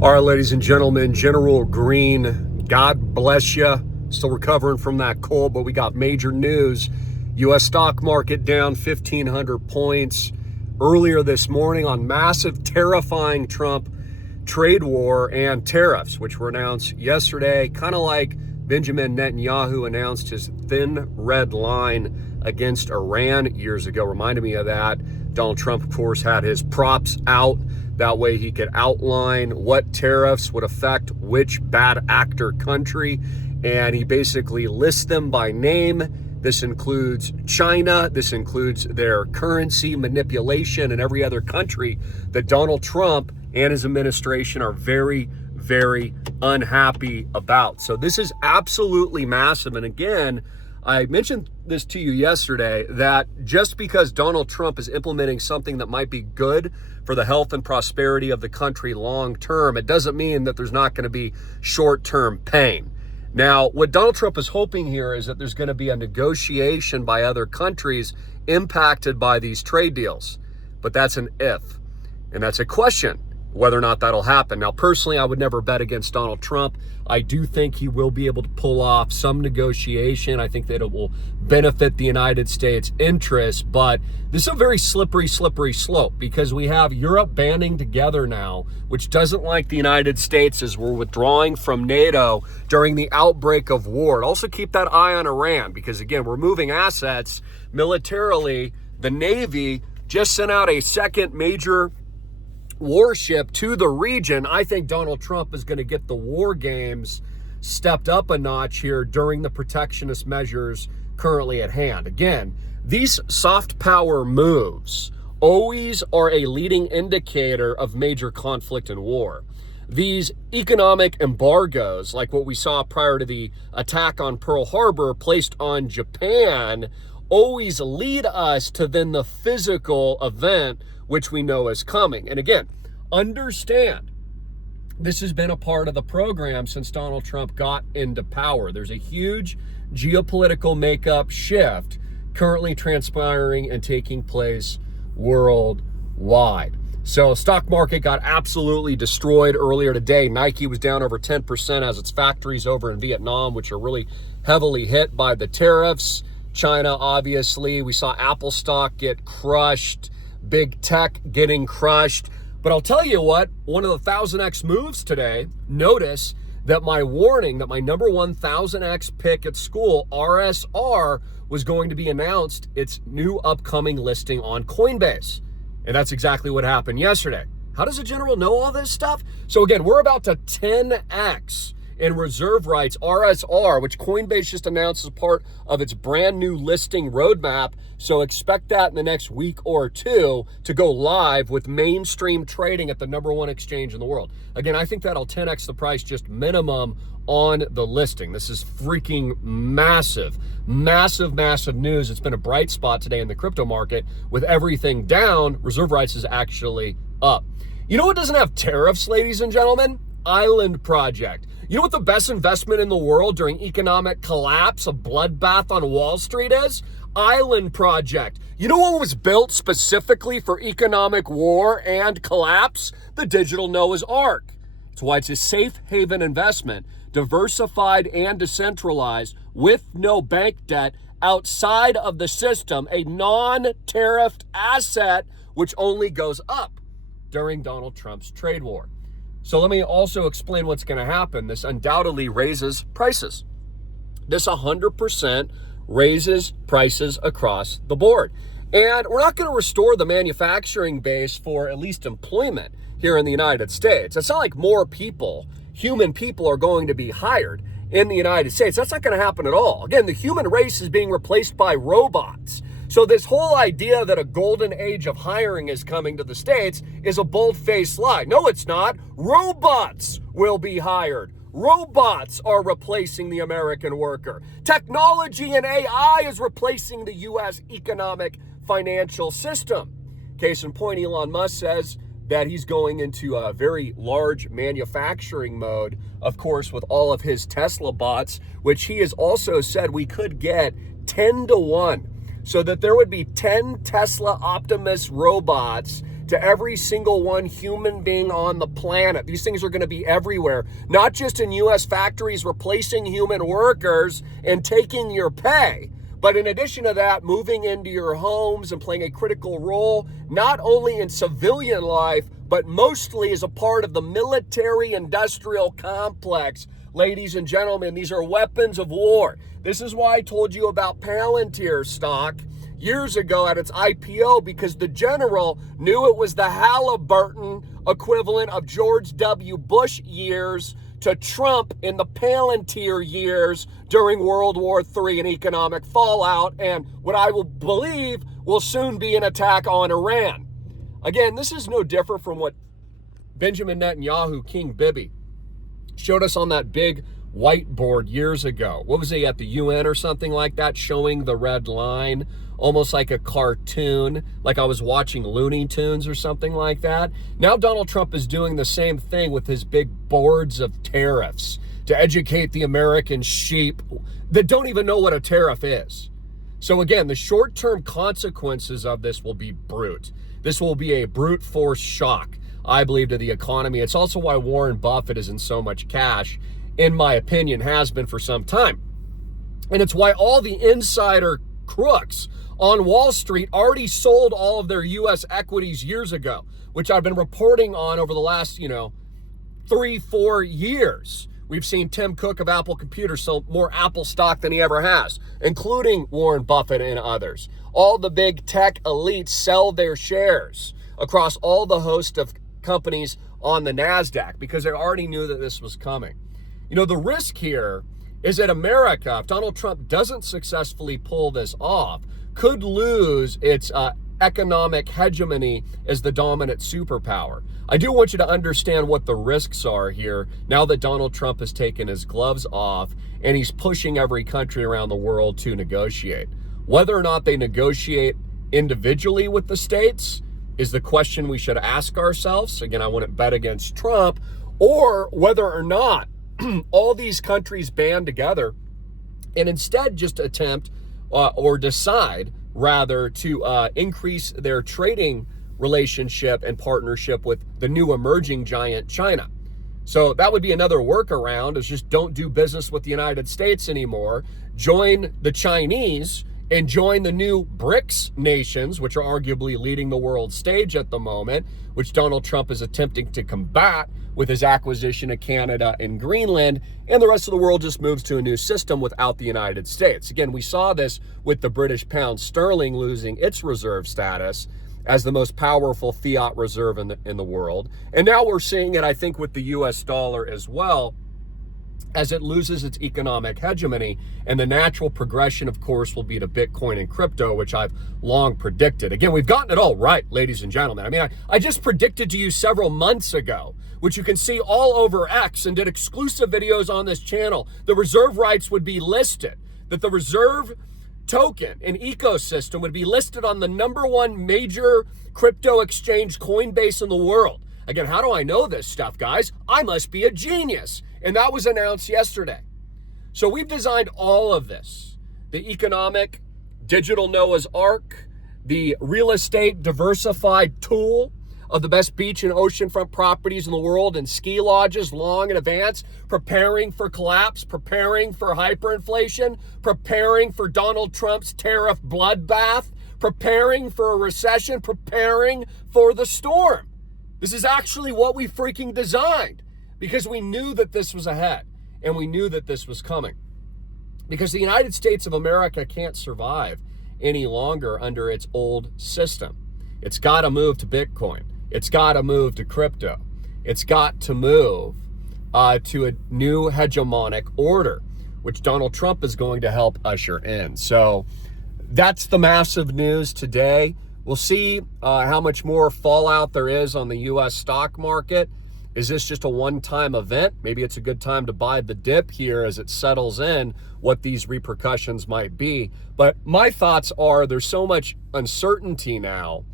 All right, ladies and gentlemen, General Greene, God bless you. Still recovering from that cold, but we got major news. U.S. stock market down 1,500 points earlier this morning on massive, terrifying Trump trade war and tariffs, which were announced yesterday, kind of like Benjamin Netanyahu announced his thin red line against Iran years ago. Reminded me of that. Donald Trump, of course, had his props out. That way he could outline what tariffs would affect which bad actor country. And he basically lists them by name. This includes China. This includes their currency manipulation and every other country that Donald Trump and his administration are very, very unhappy about. So this is absolutely massive. And again, I mentioned this to you yesterday, that just because Donald Trump is implementing something that might be good for the health and prosperity of the country long term, it doesn't mean that there's not going to be short-term pain. Now, what Donald Trump is hoping here is that there's going to be a negotiation by other countries impacted by these trade deals. But that's an if, and that's a question, whether or not that'll happen. Now, personally, I would never bet against Donald Trump. I do think he will be able to pull off some negotiation. I think that it will benefit the United States' interests, but this is a very slippery slope because we have Europe banding together now, which doesn't like the United States as we're withdrawing from NATO during the outbreak of war. And also keep that eye on Iran because, again, we're moving assets militarily. The Navy just sent out a second major warship to the region. I think Donald Trump is going to get the war games stepped up a notch here during the protectionist measures currently at hand. Again, these soft power moves always are a leading indicator of major conflict and war. These economic embargoes, like what we saw prior to the attack on Pearl Harbor placed on Japan, always lead us to then the physical event which we know is coming. And again, understand, this has been a part of the program since Donald Trump got into power. There's a huge geopolitical makeup shift currently transpiring and taking place worldwide. So stock market got absolutely destroyed earlier today. Nike was down over 10% as its factories over in Vietnam, which are really heavily hit by the tariffs. China, obviously, we saw Apple stock get crushed, big tech getting crushed. But I'll tell you what, one of the 1000X moves today, notice that my warning that my number one 1000X pick at school, RSR, was going to be announced its new upcoming listing on Coinbase. And that's exactly what happened yesterday. How does the general know all this stuff? So again, we're about to 10X in reserve rights, RSR, which Coinbase just announced as part of its brand new listing roadmap. So expect that in the next week or two to go live with mainstream trading at the number one exchange in the world. Again, I think that'll 10X the price just minimum on the listing. This is freaking massive news. It's been a bright spot today in the crypto market. With everything down, reserve rights is actually up. You know what doesn't have tariffs, ladies and gentlemen? Island Project. You know what the best investment in the world during economic collapse, a bloodbath on Wall Street is? Island Project. You know what was built specifically for economic war and collapse? The digital Noah's Ark. It's why it's a safe haven investment, diversified and decentralized, with no bank debt, outside of the system, a non-tariffed asset which only goes up during Donald Trump's trade war. So let me also explain what's going to happen. This undoubtedly raises prices. This 100% raises prices across the board. And we're not going to restore the manufacturing base for at least employment here in the United States. It's not like more people, human people, are going to be hired in the United States. That's not going to happen at all. Again, the human race is being replaced by robots. So this whole idea that a golden age of hiring is coming to the States is a bold-faced lie. No, it's not. Robots will be hired. Robots are replacing the American worker. Technology and AI is replacing the U.S. economic financial system. Case in point, Elon Musk says that he's going into a very large manufacturing mode, of course, with all of his Tesla bots, which he has also said we could get 10 to 1. So that there would be 10 Tesla Optimus robots to every single one human being on the planet. These things are going to be everywhere, not just in U.S. factories replacing human workers and taking your pay, but in addition to that, moving into your homes and playing a critical role, not only in civilian life, but mostly as a part of the military-industrial complex. Ladies and gentlemen, these are weapons of war. This is why I told you about Palantir stock years ago at its IPO, because the general knew it was the Halliburton equivalent of George W. Bush years to Trump in the Palantir years during World War III and economic fallout, and what I will believe will soon be an attack on Iran. Again, this is no different from what Benjamin Netanyahu, King Bibi, showed us on that big whiteboard years ago. What was he, at the UN or something like that, showing the red line, almost like a cartoon, like I was watching Looney Tunes or something like that. Now Donald Trump is doing the same thing with his big boards of tariffs to educate the American sheep that don't even know what a tariff is. So again, the short-term consequences of this will be brute. This will be a brute force shock, I believe, to the economy. It's also why Warren Buffett is in so much cash, in my opinion, has been for some time. And it's why all the insider crooks on Wall Street already sold all of their U.S. equities years ago, which I've been reporting on over the last, 3-4 years. We've seen Tim Cook of Apple Computers sell more Apple stock than he ever has, including Warren Buffett and others. All the big tech elites sell their shares across all the host of companies on the NASDAQ because they already knew that this was coming. The risk here is that America, if Donald Trump doesn't successfully pull this off, could lose its economic hegemony as the dominant superpower. I do want you to understand what the risks are here now that Donald Trump has taken his gloves off and he's pushing every country around the world to negotiate. Whether or not they negotiate individually with the states is the question we should ask ourselves. Again, I wouldn't bet against Trump. Or whether or not all these countries band together and instead just attempt or decide rather to increase their trading relationship and partnership with the new emerging giant China. So that would be another workaround, is just don't do business with the United States anymore. Join the Chinese and join the new BRICS nations, which are arguably leading the world stage at the moment, which Donald Trump is attempting to combat with his acquisition of Canada and Greenland, and the rest of the world just moves to a new system without the United States. Again, we saw this with the British pound sterling losing its reserve status as the most powerful fiat reserve in the world. And now we're seeing it, I think, with the US dollar as well, as it loses its economic hegemony. And the natural progression, of course, will be to Bitcoin and crypto, which I've long predicted. Again, we've gotten it all right, ladies and gentlemen. I mean, I just predicted to you several months ago, which you can see all over X, and did exclusive videos on this channel. The reserve rights would be listed, that the reserve token and ecosystem would be listed on the #1 major crypto exchange, Coinbase, in the world. Again, how do I know this stuff, guys? I must be a genius. And that was announced yesterday. So we've designed all of this. The economic digital Noah's Ark, the real estate diversified tool of the best beach and oceanfront properties in the world and ski lodges long in advance, preparing for collapse, preparing for hyperinflation, preparing for Donald Trump's tariff bloodbath, preparing for a recession, preparing for the storm. This is actually what we freaking designed, because we knew that this was ahead and we knew that this was coming. Because the United States of America can't survive any longer under its old system. It's got to move to Bitcoin. It's got to move to crypto. It's got to move to a new hegemonic order, which Donald Trump is going to help usher in. So that's the massive news today. We'll see how much more fallout there is on the U.S. stock market. Is this just a one-time event? Maybe it's a good time to buy the dip here as it settles in what these repercussions might be. But my thoughts are there's so much uncertainty now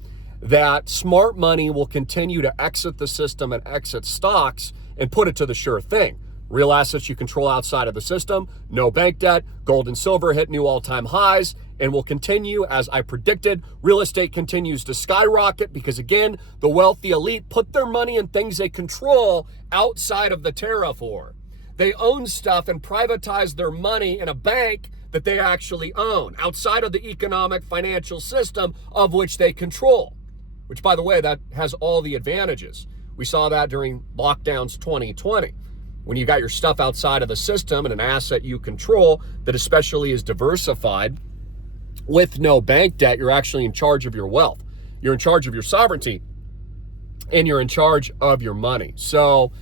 that smart money will continue to exit the system and exit stocks and put it to the sure thing. Real assets you control outside of the system, no bank debt, gold and silver hit new all-time highs, and will continue as I predicted. Real estate continues to skyrocket because, again, the wealthy elite put their money in things they control outside of the tariff war. They own stuff and privatize their money in a bank that they actually own outside of the economic financial system of which they control, which, by the way, that has all the advantages. We saw that during lockdowns 2020. When you got your stuff outside of the system and an asset you control that especially is diversified with no bank debt, you're actually in charge of your wealth. You're in charge of your sovereignty, and you're in charge of your money. So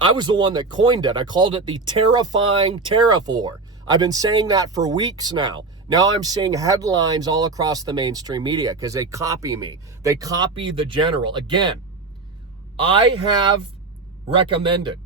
I was the one that coined it. I called it the terrifying tariff war. I've been saying that for weeks now. Now I'm seeing headlines all across the mainstream media because they copy me. They copy the general. Again, I have recommended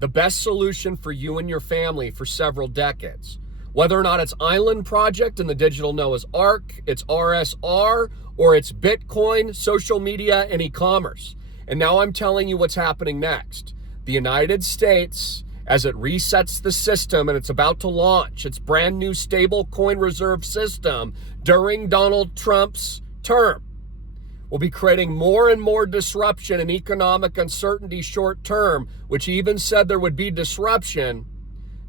the best solution for you and your family for several decades. Whether or not it's Island Project and the Digital Noah's Ark, it's RSR, or it's Bitcoin, social media, and e-commerce. And now I'm telling you what's happening next. The United States, as it resets the system and it's about to launch its brand new stable coin reserve system during Donald Trump's term, will be creating more and more disruption and economic uncertainty short term, which he even said there would be disruption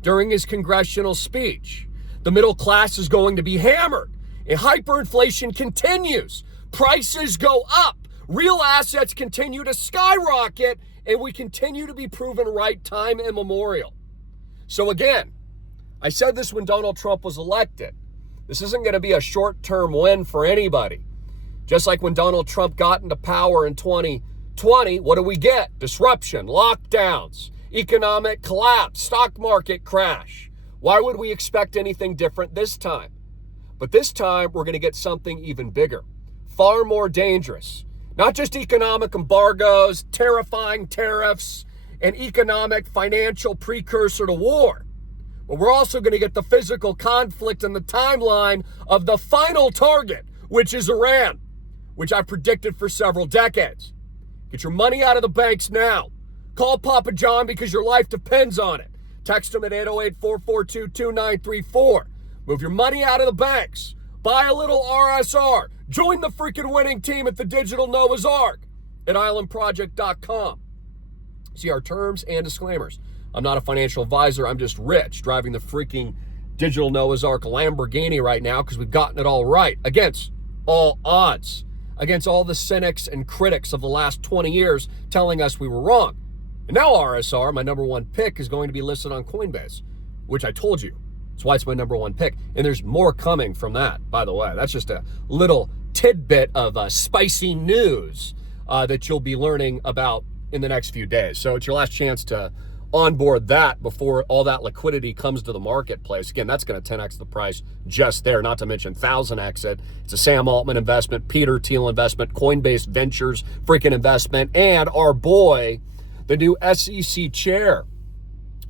during his congressional speech. The middle class is going to be hammered, and hyperinflation continues. Prices go up. Real assets continue to skyrocket, and we continue to be proven right time immemorial. So again, I said this when Donald Trump was elected. This isn't going to be a short-term win for anybody. Just like when Donald Trump got into power in 2020, what do we get? Disruption, lockdowns, economic collapse, stock market crash. Why would we expect anything different this time? But this time, we're going to get something even bigger, far more dangerous. Not just economic embargoes, terrifying tariffs, an economic financial precursor to war. But we're also going to get the physical conflict and the timeline of the final target, which is Iran, which I predicted for several decades. Get your money out of the banks now. Call Papa John because your life depends on it. Text him at 808-442-2934. Move your money out of the banks. Buy a little RSR. Join the freaking winning team at the Digital Noah's Ark at islandproject.com. See our terms and disclaimers. I'm not a financial advisor. I'm just rich, driving the freaking Digital Noah's Ark Lamborghini right now because we've gotten it all right against all odds, against all the cynics and critics of the last 20 years telling us we were wrong. And now RSR, my number one pick, is going to be listed on Coinbase, which I told you. That's why it's my number one pick. And there's more coming from that, by the way. That's just a little tidbit of spicy news that you'll be learning about in the next few days. So it's your last chance to onboard that before all that liquidity comes to the marketplace. Again, that's going to 10x the price just there, not to mention 1,000x it. It's a Sam Altman investment, Peter Thiel investment, Coinbase Ventures freaking investment, and our boy, the new SEC chair,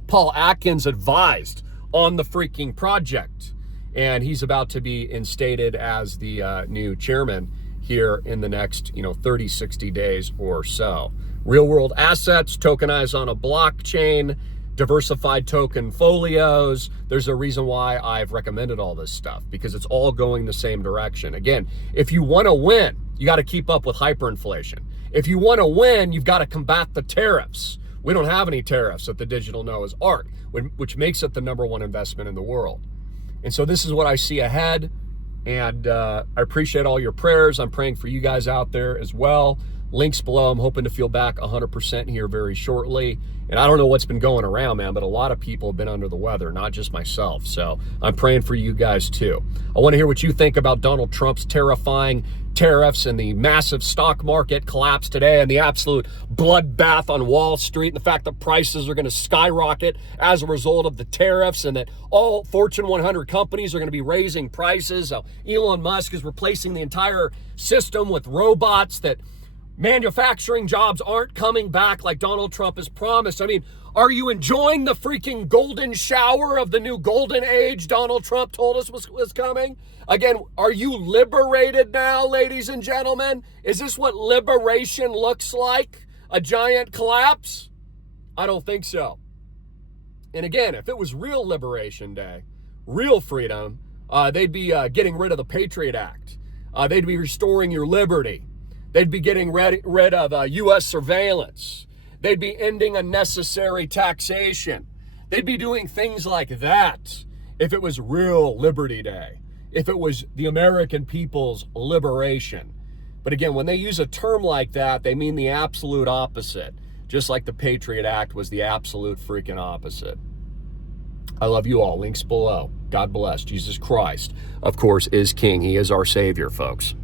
Paul Atkins, advised on the freaking project. And he's about to be instated as the new chairman here in the next, 30, 60 days or so. Real world assets, tokenized on a blockchain, diversified token folios. There's a reason why I've recommended all this stuff, because it's all going the same direction. Again, if you want to win, you got to keep up with hyperinflation. If you want to win, you've got to combat the tariffs. We don't have any tariffs at the Digital Noah's Ark, which makes it the number one investment in the world. And so this is what I see ahead. And I appreciate all your prayers. I'm praying for you guys out there as well. Links below. I'm hoping to feel back 100% here very shortly. And I don't know what's been going around, man, but a lot of people have been under the weather, not just myself. So I'm praying for you guys too. I want to hear what you think about Donald Trump's terrifying tariffs and the massive stock market collapse today and the absolute bloodbath on Wall Street and the fact that prices are going to skyrocket as a result of the tariffs and that all Fortune 100 companies are going to be raising prices. So Elon Musk is replacing the entire system with robots, that manufacturing jobs aren't coming back like Donald Trump has promised. I mean, are you enjoying the freaking golden shower of the new golden age Donald Trump told us was coming? Again, are you liberated now, ladies and gentlemen? Is this what liberation looks like? A giant collapse? I don't think so. And again, if it was real Liberation Day, real freedom, They'd be getting rid of the Patriot Act. They'd be restoring your liberty. They'd be getting rid of U.S. surveillance. They'd be ending unnecessary taxation. They'd be doing things like that if it was real Liberty Day, if it was the American people's liberation. But again, when they use a term like that, they mean the absolute opposite, just like the Patriot Act was the absolute freaking opposite. I love you all. Links below. God bless. Jesus Christ, of course, is King. He is our Savior, folks.